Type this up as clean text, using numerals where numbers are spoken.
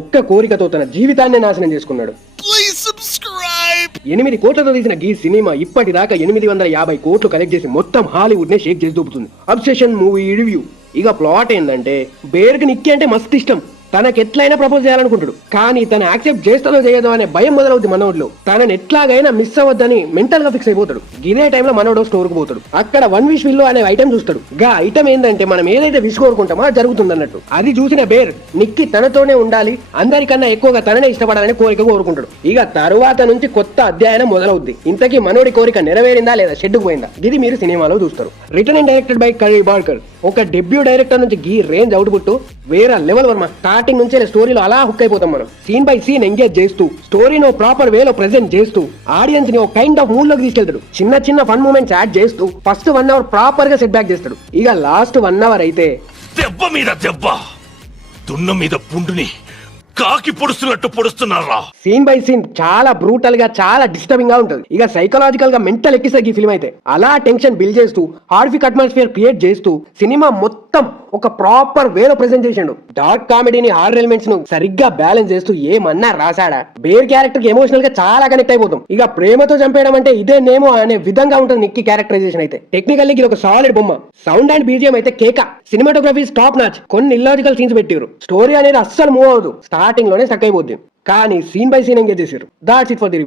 ఒక్క కోరికతో తన జీవితాన్ని నాశనం చేసుకున్నాడు. 8 కోట్లతో తీసిన ఈ సినిమా ఇప్పటిదాకా 850 కోట్లు కలెక్ట్ చేసి మొత్తం హాలీవుడ్ నే షేక్ చేసి చూపుతుంది. Obsession movie review. ఇక ప్లాట్ ఏంటంటే, బేర్కి నిక్కీ అంటే మస్తు ఇష్టం. తనకి ఎట్లయినా ప్రపోజ్ చేయాలనుకుంటాడు, కానీ తను యాక్సెప్ట్ చేస్తాదో చేయదో అనే భయం మొదలవుద్ది మనోడిలో. తనని ఎట్లాగైనా మిస్ అవ్వద్దని మెంటల్ గా ఫిక్స్ అయిపోతాడు. ఇదే టైంలో మనోడు స్టోర్ కు పోతాడు. అక్కడ 1 విష్ విల్లో అనే ఐటమ్ చూస్తాడు. గా ఐటమ్ ఏంటంటే, మనం ఏదైతే విష్ కోరుకుంటామో అది జరుగుతుంది అన్నట్టు. అది చూసిన బేర్ నిక్కీ తనతోనే ఉండాలి, అందరికన్నా ఎక్కువగా తననే ఇష్టపడాలని కోరిక కోరుకుంటాడు. ఇక తరువాత నుంచి కొత్త అధ్యాయం మొదలవుద్ది. ఇంతకీ మనోడి కోరిక నెరవేరిందా లేదా షెడ్డుకు పోయిందా, ఇది మీరు సినిమాలో చూస్తారు. Return and directed by curry Barker. ఒక డెబ్యూ డైరెక్టర్ నుంచి ఈ రేంజ్ అవుట్పుట్ వేరే లెవెల్ వర్మ. స్టార్టింగ్ నుంచే స్టోరీలో అలా హుక్ అయిపోతాం మనం. సీన్ బై సీన్ ఎంగేజ్ చేస్తూ, స్టోరీని ప్రాపర్ వేలో ప్రెజెంట్ చేస్తూ, ఆడియన్స్ ని ఒక కైండ్ ఆఫ్ మూడ్ లోకి తీసుకెళ్తాడు. చిన్న చిన్న ఫన్ మూమెంట్స్ యాడ్ చేస్తూ ఫస్ట్ 1 అవర్ ప్రాపర్ గా సెట్ బ్యాక్ చేస్తాడు. ఇక లాస్ట్ 1 అవర్ అయితే దెబ్బ మీద దెబ్బ, దున్న మీద పుండుని కాకి పొడుస్తున్నట్టు పొడుస్తున్నారా. సీన్ బై సీన్ చాలా బ్రూటల్ గా, చాలా డిస్టర్బింగ్ గా ఉంటుంది. ఇక సైకలాజికల్ గా మెంటల్ ఎక్కిస్తుంది ఈ ఫిల్మ్ అయితే. అలా టెన్షన్ బిల్డ్ చేస్తూ, హార్ఫిక్ అట్మాస్ఫియర్ క్రియేట్ చేస్తూ సినిమా మొత్తం ఒక ప్రాపర్ వేలో ప్రెజెంట్ చేసాడు. డార్క్ కామెడీని, హారర్ ఎలిమెంట్స్ ను సరిగ్గా బ్యాలెన్స్ చేస్తూ ఏమన్నా రాసాడా. బేర్ క్యారెక్టర్ కి ఎమోషనల్ గా చాలా కనెక్ట్ అయిపోతాం. ఇక ప్రేమతో చంపేయడం అంటే ఇదేనేమో అనే విధంగా ఉంటుంది నిక్కీ క్యారెక్టరైజేషన్ అయితే. టెక్నికల్లీ ఇది ఒక సాలిడ్ బొమ్మ. సౌండ్ అండ్ బీజిఎం అయితే కేక. Cinematography top notch. కొన్ని ఇల్లాజికల్ సీన్స్ పెట్టారు. స్టోరీ అనేది అస్సలు మూవ్ అవ్వదు, స్టార్టింగ్ లోనే స్టక్ అయిపోద్ది. కానీ సీన్ బై సీన్ ఎంగేజ్ చేశారు. That's it for the